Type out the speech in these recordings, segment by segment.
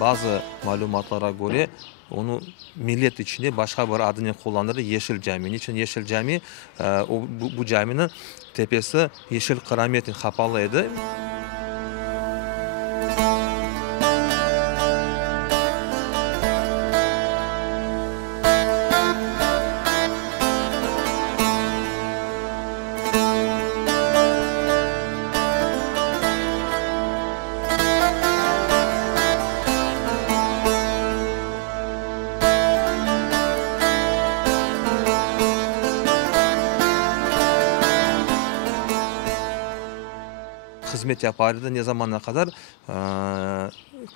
Bazı malumatlara göre onu millet içinde başka bir adını kullanırdı, Yeşil Cami. Niçin Yeşil Cami? Bu caminin tepesi yeşil kerametin kapalıydı. Hizmet yapardı ne zamana kadar?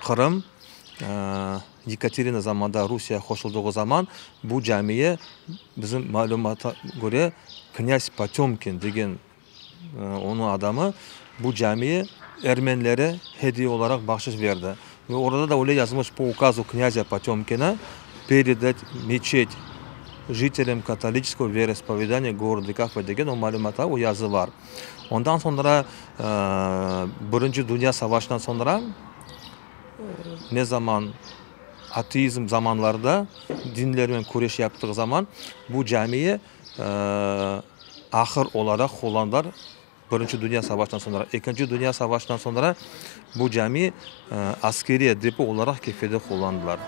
Kırım, Yekaterina zamanında Rusya koşulduğu zaman bu camiye bizim malumata göre Knyaz Potemkin degen onun adamı bu camiye Ermenilere hediye olarak bahşiş verdi. Ve orada da öyle yazmış по указу князя Потемкина передать мечеть жителям католического вероисповедания gороda Kaffa degen o malumata o yazı var. Ondan sonra Birinci Dünya Savaşı'ndan sonra ne zaman ateizm zamanlarda dinlerle kurreş yaptığı zaman bu camiyi ahır olarak kullandılar. Birinci Dünya Savaşı'ndan sonra, İkinci Dünya Savaşı'ndan sonra bu camiyi askeri depo olarak kefede kullandılar.